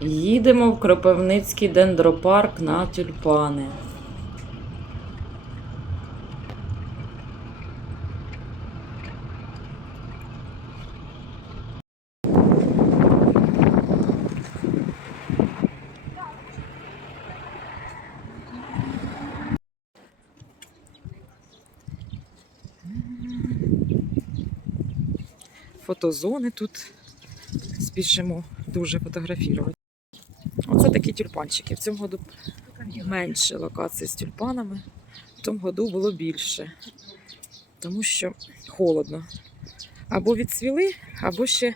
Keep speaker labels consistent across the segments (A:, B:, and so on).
A: Їдемо в Кропивницький дендропарк на тюльпани. Фотозони тут спішимо дуже фотографувати. Оце такі тюльпанчики. В цьому году менше локацій з тюльпанами. В тому году було більше, тому що холодно. Або відцвіли, або ще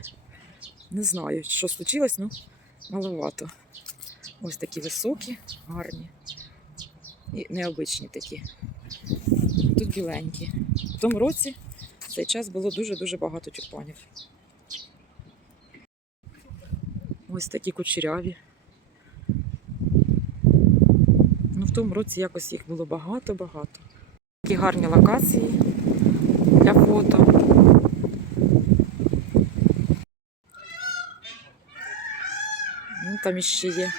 A: не знаю, що случилось, ну маловато. Ось такі високі, гарні і необичні такі. Тут біленькі. В тому році в цей час було дуже-дуже багато тюльпанів. Ось такі кучеряві. Ну, в тому році якось їх було багато-багато. Такі гарні локації для фото. Ну, там іще є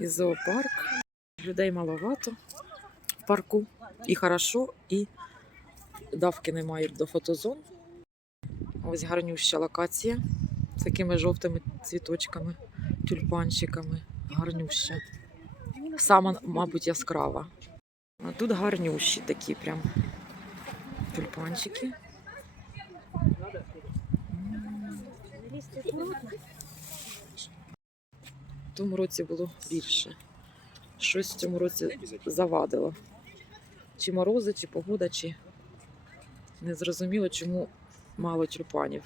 A: і зоопарк. Людей маловато в парку. І хорошо, і давки немає до фотозон. Ось гарнюща локація з такими жовтими цвіточками, тюльпанчиками. Гарнюща. Сама, мабуть, яскрава. А тут гарнющі такі прям тюльпанчики. В тому році було більше. Щось в цьому році завадило. Чи морози, чи погода, чи не зрозуміло, чому мало тюльпанів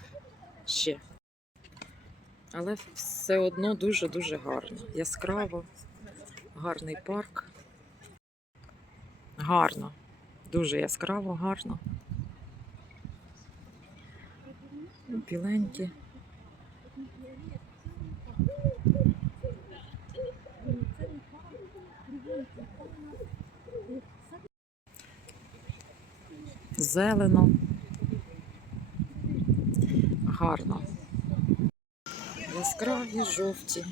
A: ще. Але все одно дуже-дуже гарно. Яскраво, гарний парк. Гарно. Дуже яскраво, гарно. Біленькі. Зелено. Гарно. Яскраві, жовті.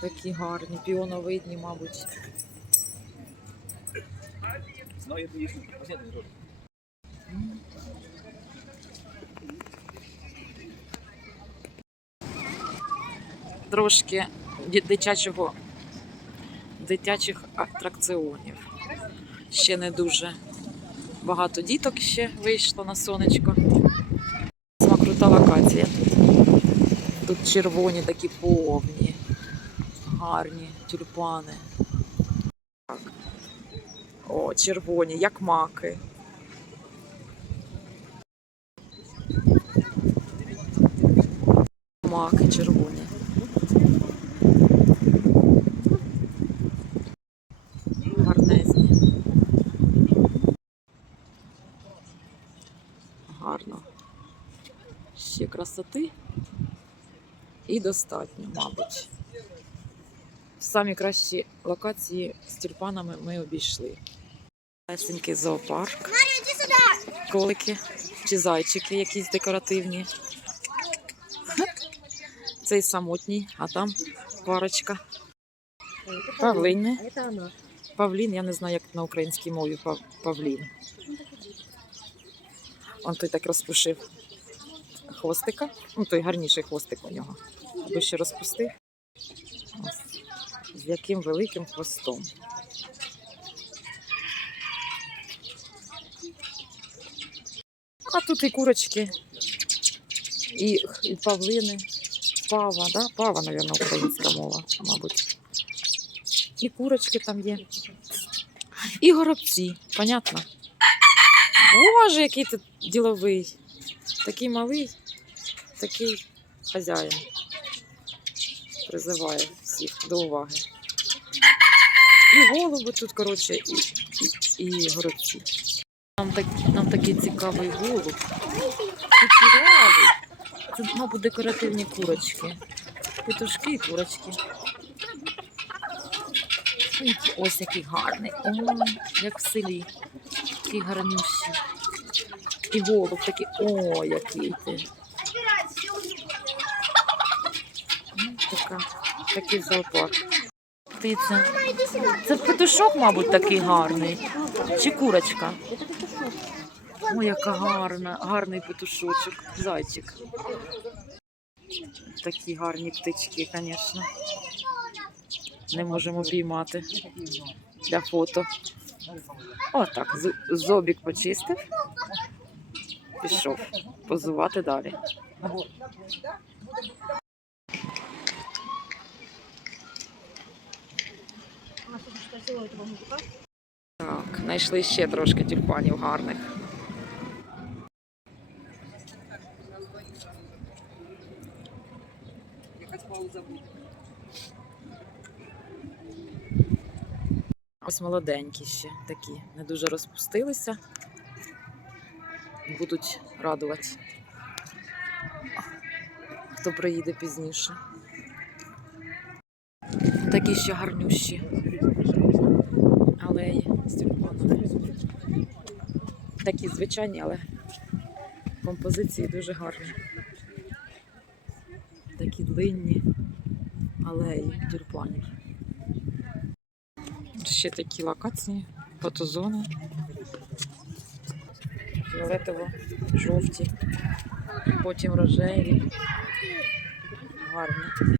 A: Такі гарні, піоновидні, мабуть. Трошки дитячого, дитячих атракціонів. Ще не дуже багато діток ще вийшло на сонечко. Сама крута локація тут. Червоні такі повні, гарні тюльпани. Так. О, червоні, як маки. Маки червоні. Гарнезні. Гарно. Ще красоти і достатньо, мабуть. Самі кращі локації з тюльпанами ми обійшли. Лесенький зоопарк. Кролики чи зайчики якісь декоративні. Цей самотній, а там парочка. Павлини. Павлін, я не знаю, як на українській мові павлін. Он той так розпушив хвостика. Ну, той гарніший хвостик у нього. Аби ще розпустив. Ось. З яким великим хвостом. А тут і курочки, і, і павлини, пава, да? пава, мабуть, українська мова, мабуть. І курочки там є. І горобці, понятно? Боже, який ти діловий. Такий малий, такий хазяїн. Призиває всіх до уваги. І голуби тут, коротше, і, і, і горобці. Нам, так, нам такий цікавий голуб. Кучерявий. Це, мабуть, декоративні курочки. Петушки і курочки. Ось який гарний. Ой, як в селі. Такий гарнющий. І голуб такий. О, який ти. Ну, така такий зоопарк. Птиця. Це петушок, мабуть, такий гарний. Чи курочка? О, яка гарна, гарний петушочок, зайчик. Такі гарні птички, звісно. Не можемо піймати для фото. Отак, з- зобік почистив. Пішов позувати далі. Так, знайшли ще трошки тюльпанів гарних. Ось молоденькі ще такі, не дуже розпустилися. Будуть радувати. Хто приїде пізніше. Такі ще гарнющі алеї з тюльпанами. Такі звичайні, але композиції дуже гарні. Такі длинні алеї тюльпанів. Ще такі локації, фотозони. Фіолетово-жовті, потім рожеві. Гарні.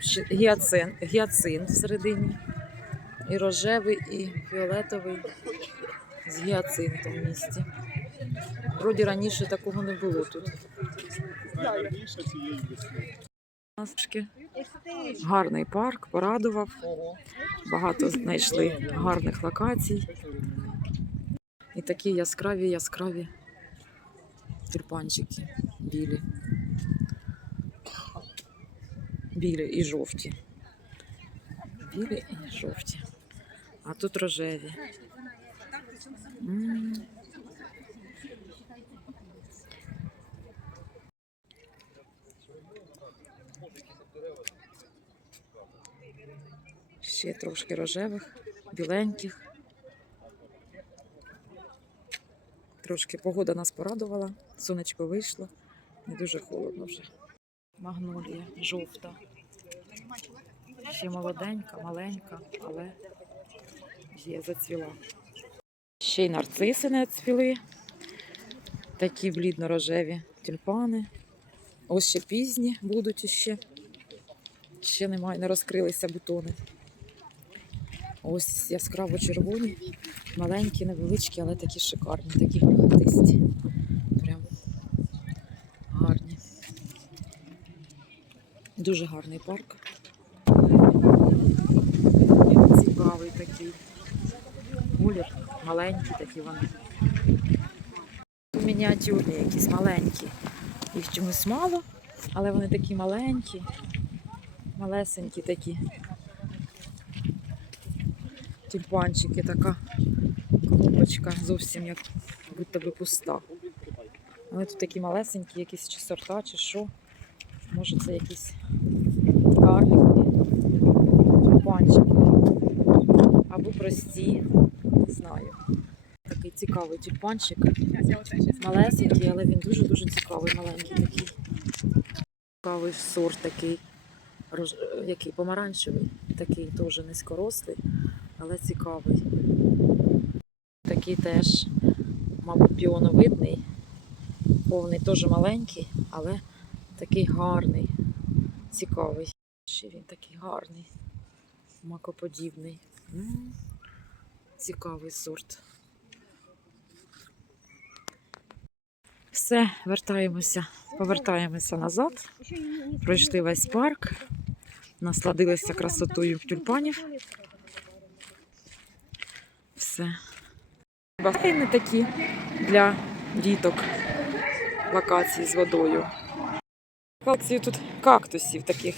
A: Ще гіацин, гіацин всередині. І рожевий, і фіолетовий з гіацинтом в місті. Вроді раніше такого не було тут. Гарний парк, порадував. Багато знайшли гарних локацій. І такі яскраві, яскраві тюльпанчики білі. Білі і жовті. Білі і жовті. А тут рожеві. Ще трошки рожевих, біленьких. Трошки погода нас порадувала, сонечко вийшло, не дуже холодно вже. Магнолія жовта. Ще молоденька, маленька, але є зацвіла. Ще й нарциси не цвіли. Такі блідно-рожеві тюльпани. Ось ще пізні будуть іще. Ще немає, не розкрилися бутони. Ось яскраво червоні, маленькі, невеличкі, але такі шикарні, такі бархатисті. Прям гарні. Дуже гарний парк. Цікавий такий. Колір, маленькі такі вони. Мініатюрні якісь маленькі. Їх чомусь мало, але вони такі маленькі, малесенькі такі. Тюльпанчики, така коробочка, зовсім як будто би пуста. Але тут такі малесенькі, якісь чи сорта, чи що. Може це якісь карликові тюльпанчики. Або прості, не знаю. Такий цікавий тюльпанчик. Малесенький, але він дуже-дуже цікавий, маленький такий. Цікавий сорт такий, який помаранчевий, такий теж низькорослий, але цікавий. Такий теж, мабуть, піоновидний, повний теж маленький, але такий гарний, цікавий. Ще він такий гарний, макоподібний. Цікавий сорт. Все, вертаємося, повертаємося назад. Пройшли весь парк, насладилися красотою тюльпанів. Все. Басейни такі для діток. Локації з водою. Локації тут кактусів таких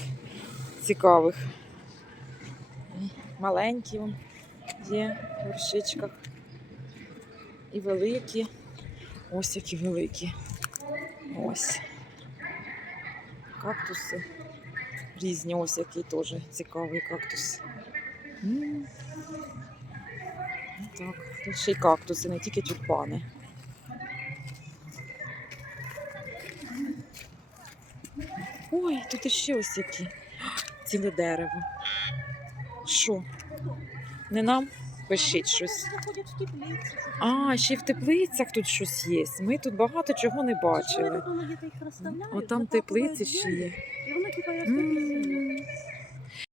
A: цікавих. Маленькі є в горщичках. І великі. Ось які великі. Ось. Кактуси. Різні, ось який теж цікавий кактус. Так, тут ще й кактуси, не тільки тюльпани. Ой, тут іще ось які ціле дерево. Що? Не нам? Пишіть щось. А, ще й в теплицях тут щось є. Ми тут багато чого не бачили.
B: потім
A: О, там теплиці ще є.
B: І